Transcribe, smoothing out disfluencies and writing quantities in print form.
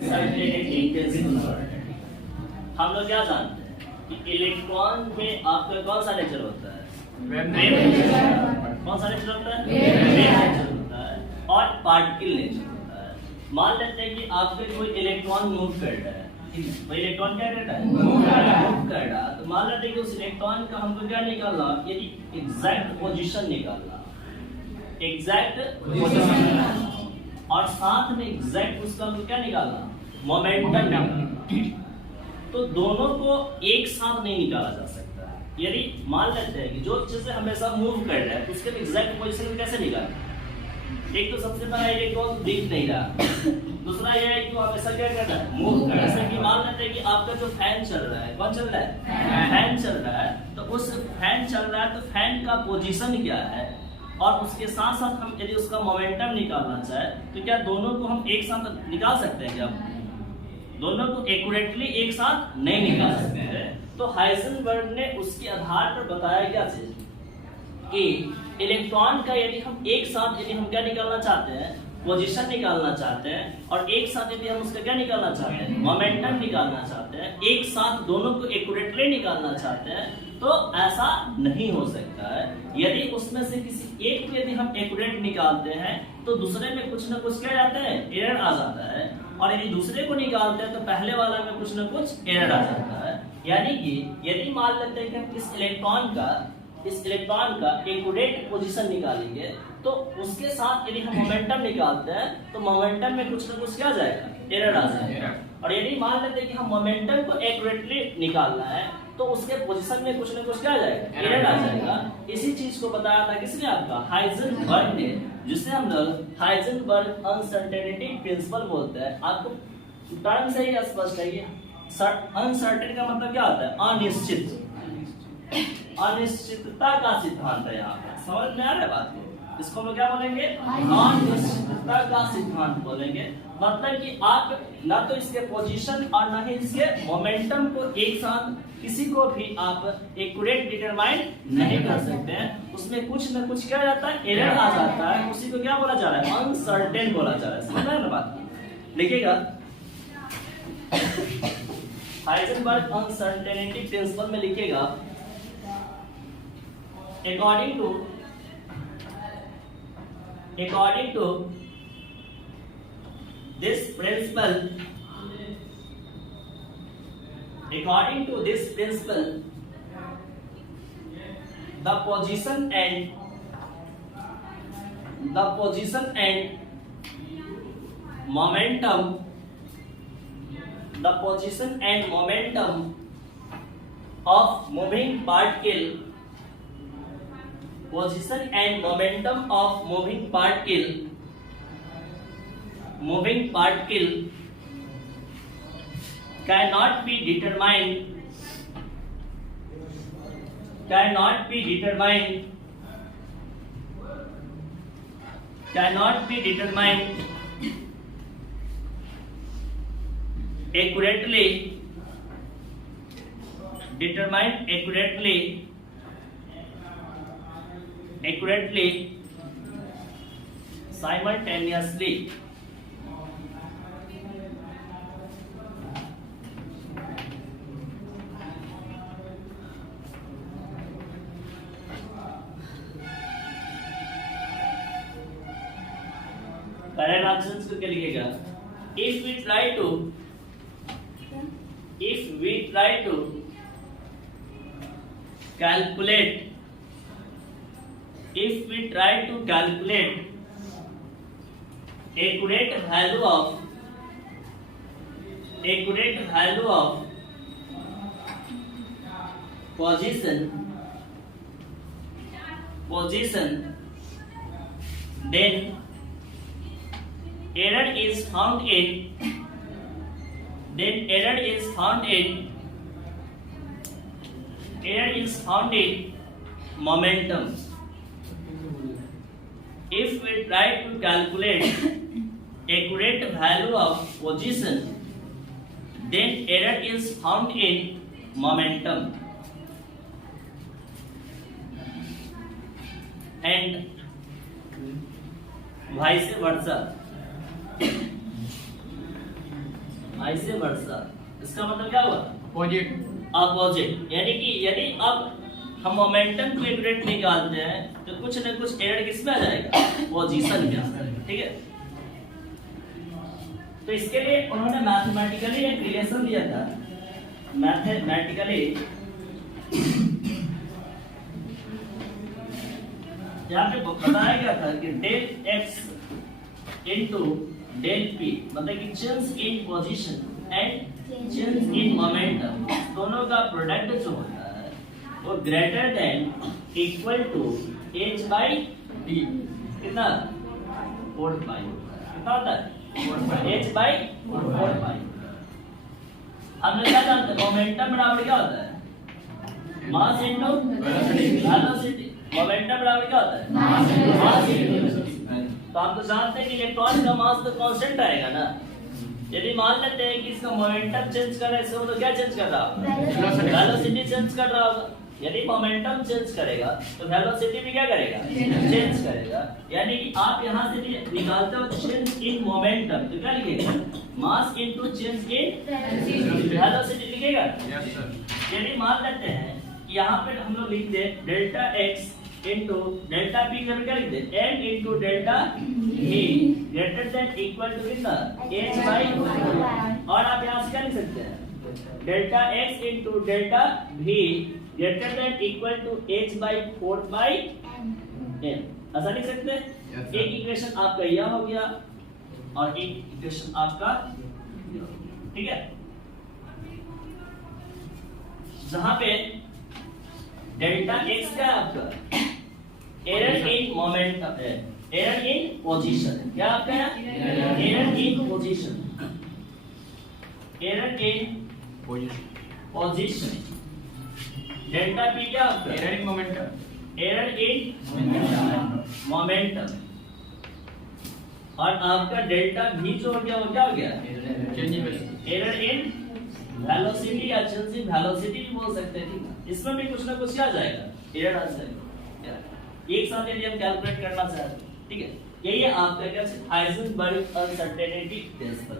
हम लोग क्या जानते हैं कि इलेक्ट्रॉन में आपका कौन सा नेचर होता है? कौन सा नेचर होता है? नेचर होता है और पार्टिकल नेचर होता है। मान लेते हैं कि आपके कोई इलेक्ट्रॉन मूव कर रहा है, वो इलेक्ट्रॉन क्या कर रहा है? मूव कर रहा है। तो मान लेते हैं कि उस इलेक्ट्रॉन का हमको क्या निकालना, यदि एग्जैक्ट पोजीशन निकालना, एग्जैक्ट पोजीशन निकालना और साथ में एग्जैक्ट उसका हमको क्या निकालना, मोमेंटम निकालना। तो दोनों को एक साथ नहीं निकाला जा सकता। यदि मान लेते हैं कि जो चीज हमेशा मूव कर रहा है उसके एग्जैक्ट पोजीशन कैसे निकालें? एक तो सबसे पहला इलेक्ट्रॉन दिख नहीं रहा, दूसरा यह है कि वो हमेशा क्या कर रहा है, मूव कर रहा है। जैसे कि मान लेते हैं कि आपका जो फैन चल रहा है, कौन चल रहा है? फैन चल रहा है। तो उस फैन चल रहा है तो फैन का पोजीशन क्या है और उसके साथ साथ हम यदि उसका मोमेंटम निकालना चाहे तो क्या दोनों को हम एक साथ निकाल सकते हैं? क्या दोनों को एक्यूरेटली एक साथ नहीं निकाल सकते हैं। तो हाइजेनबर्ग ने उसके आधार पर बताया क्या चीज कि इलेक्ट्रॉन का यदि हम एक साथ यदि हम क्या निकालना चाहते हैं, पोजीशन निकालना चाहते हैं और एक साथ यदि हम उसका क्या निकालना चाहते हैं, मोमेंटम निकालना चाहते हैं, एक साथ दोनों को एक्यूरेटली निकालना चाहते हैं, तो ऐसा नहीं हो सकता है। यदि उसमें से किसी एक को यदि हम एक्यूरेट निकालते हैं तो दूसरे में कुछ ना कुछ क्या जाता है, एरर आ जाता है, और यदि दूसरे को निकालते हैं तो पहले वाला में कुछ ना कुछ एरर आ जाता है। यानी कि यदि मान लेते हैं कि हम इस इलेक्ट्रॉन का एक्यूरेट पोजीशन निकालेंगे तो उसके साथ यदि हम मोमेंटम निकालते हैं तो मोमेंटम में कुछ ना कुछ क्या जाएगा, एरर आ जाएगा। और यदि मान लेते हैं कि हम मोमेंटम को एक्यूरेटली निकालना है तो उसके पोजीशन में कुछ ना कुछ क्या जाएगा, एरर आ जाएगा। इसी चीज को बताया था किसने, आपका हाइजेनबर्ग ने, जिसे हम लोग हाइजेनबर्ग अनसर्टेनिटी प्रिंसिपल बोलते हैं। आपको टर्म से ही स्पष्ट है कि अनसर्टेन का मतलब क्या होता है, अनिश्चित, अनिश्चितता का सिद्धांत है। यहाँ पे समझ में आ रहा है बात को? इसको हम क्या बोलेंगे, अनिश्चितता का सिद्धांत बोलेंगे। मतलब कि आप ना तो इसके पोजीशन और ना ही इसके मोमेंटम को एक साथ किसी को भी आप एक्यूरेट डिटरमाइन नहीं कर सकते हैं। उसमें कुछ ना कुछ क्या जाता है, एरर आ जाता है। उसी को क्या बोला जा रहा है, अनसर्टेन बोला जा रहा है। समझ में बात लिखिएगा, हाइजेनबर्ग अनसर्टेनिटी प्रिंसिपल में लिखिएगा, according to this principle, the position and momentum of moving particle cannot be determined accurately simultaneously. Current options को क्या लिखेगा, if we try to calculate accurate value of position, then error is found in momentum. If we try to calculate accurate value of position, then error is found in momentum. And vice versa. ऐसे वर्षा, इसका मतलब क्या हुआ? Opposite. यानी कि यदि अब हम मोमेंटम को एक्यूरेट निकालते हैं तो कुछ न कुछ एरर किसमें आ जाएगा? पोजीशन में। ठीक है, तो इसके लिए उन्होंने मैथमेटिकली एक रिलेशन दिया था। मैथमेटिकली यहाँ पे बताया गया था कि del x into del p मतलब कि change in position and change in momentum, दोनों का प्रोडक्ट जो होता है वो greater than equal to h by d। कितना? 4 पाई। कितना होता है? h by 4 pi. हमने क्या जानते हैं? मोमेंटम बराबर क्या होता है? Mass into velocity. मोमेंटम बराबर क्या होता है? Mass into. तो आप तो जानते हैं कि इलेक्ट्रॉन का मास तो कांस्टेंट रहेगा ना। यदि मान लेते हैं कि इसका मोमेंटम चेंज कर रहा है, इसका मतलब क्या चेंज कर रहा होगा? वेलोसिटी चेंज कर रहा होगा। यदि मोमेंटम चेंज करेगा तो वेलोसिटी भी क्या करेगा? चेंज करेगा। यानी कि आप यहां से निकालते हो चेंज इन मोमेंटम तो क्या लिखेगा? Mass into change in velocity लिखेगा। Yes sir. यदि मान लेते हैं कि यहां पे हम लोग लिख दे delta x into delta p करके क्या लिख दे? n into delta v greater than equal to कितना? h by. और आप यहां से क्या लिख सकते हैं? Delta x into delta v greater than equal to h by 4 by n। ऐसा लिख सकते हैं? एक इक्वेशन आपका यह हो गया और एक इक्वेशन आपका, ठीक है, जहां पे डेल्टा x क्या है आपका? एरर इन मोमेंटम है, एरर इन पोजीशन। क्या आपका है? Error in position, error in position. Delta p क्या आपका? Error in momentum, error in momentum. और आपका डेल्टा v जो हो गया वो क्या हो गया? एरर इन वेलोसिटी या चेंज इन वेलोसिटी भी बोल सकते हैं। ठीक है, इसमें भी कुछ ना कुछ क्या आ जाएगा? एरर आ जाएगा। एक साथ यदि हम कैलकुलेट करना चाहते हैं, ठीक है, यही है आपका क्या? Heisenberg uncertainty principle.